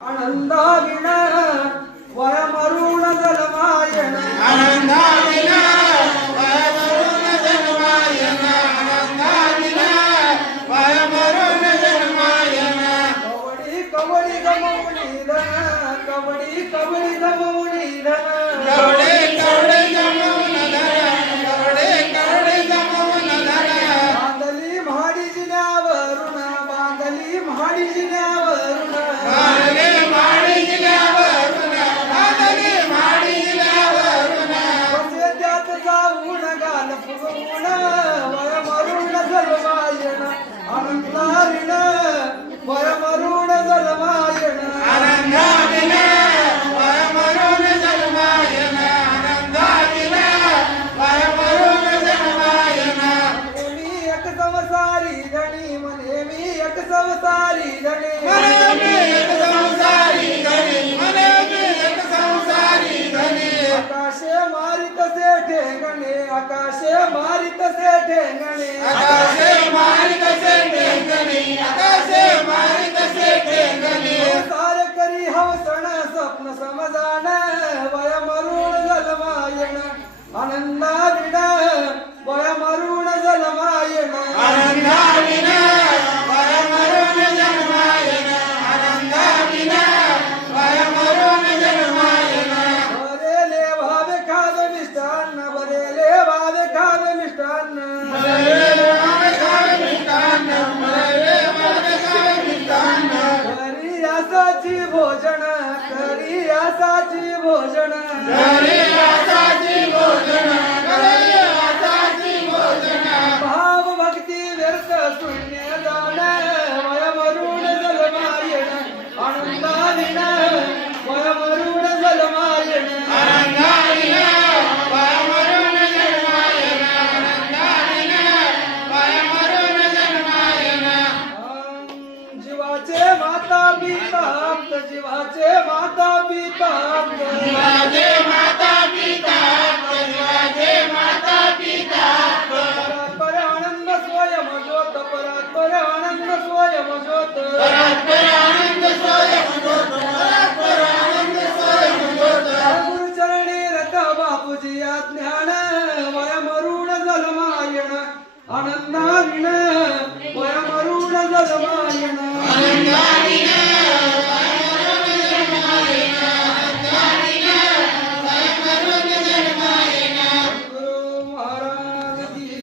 आनंदाविना वयमरुण जलमायन आनंदाविना वयमरुण जलमायन आनंदाविना वयमरुण जलमायन कवडी कवडी गमवणी धन कवडी कवडी गमवणी धन कवडे कवडे गमवून धन कवडे कवडे गमवून धन बांधली म्हाडी जिन्यावरून बांधली म्हाडी जिन्यावरून बांधले माडी जिल्ह्यावरून बांधले माडी जिल्ह्यावरून कसे त्यात जाऊन गाल फुगवून वयमरुण जलमायन आनंदाविन वयमरुण जलमायन आनंदाविना वयमरुण जलमायन आनंदाविना वयमरुण जलमायन मी एक संसारी धणी म्हणे मी एक संसारी धणी मने मी एक संसारी धनी मने मी एक संसारी धनी आकाशे मारित से ठेंगणे आकाशे मारित से ठेंगणे आकाशे मारित से ठेंगणी आकाशे मारित से ठेंगणी सार करी हवसण स्वप्न समजान वयमरुण जलमायन आनंदाविन वयमरुण जलमायन आनंदाविना वयमरुण जलमायन आनंदाविना वयमरुण जलमायन बरेले भावे खावे मिष्टान्न बरेले भावे खावे मिष्टान्न मले मावे खावे मिष्टान्न मले मावे खावे मिष्टान्न करी आसाची भोजन करी आसाची भोजन घरी आसाची भोजन घरी आसाची भोजन भाव भक्ती व्यर्थ शून्य जाण वयमरुण जलमायन आनंदाविन वयमरुण जलमायन आनंदाविना वयमरुण जलमायन आनंदाविना वयमरुण जलमायन जीवाचे माता पिता आप्त जीवाचे माता पिता आप्त जीवाचे माता पिता जीवाचे माता पिता परात्पर आनंद स्वयं ज्योत परात्पर आनंद स्वयं ज्योत परात्पर आनंद स्वयं ज्योत परात्पर आनंद स्वयं ज्योत गुरुचरणी रथ बापूजी ज्ञान वयमरुण जलमायन आनंदाविन वयमरुण जलमायन आनंदाविना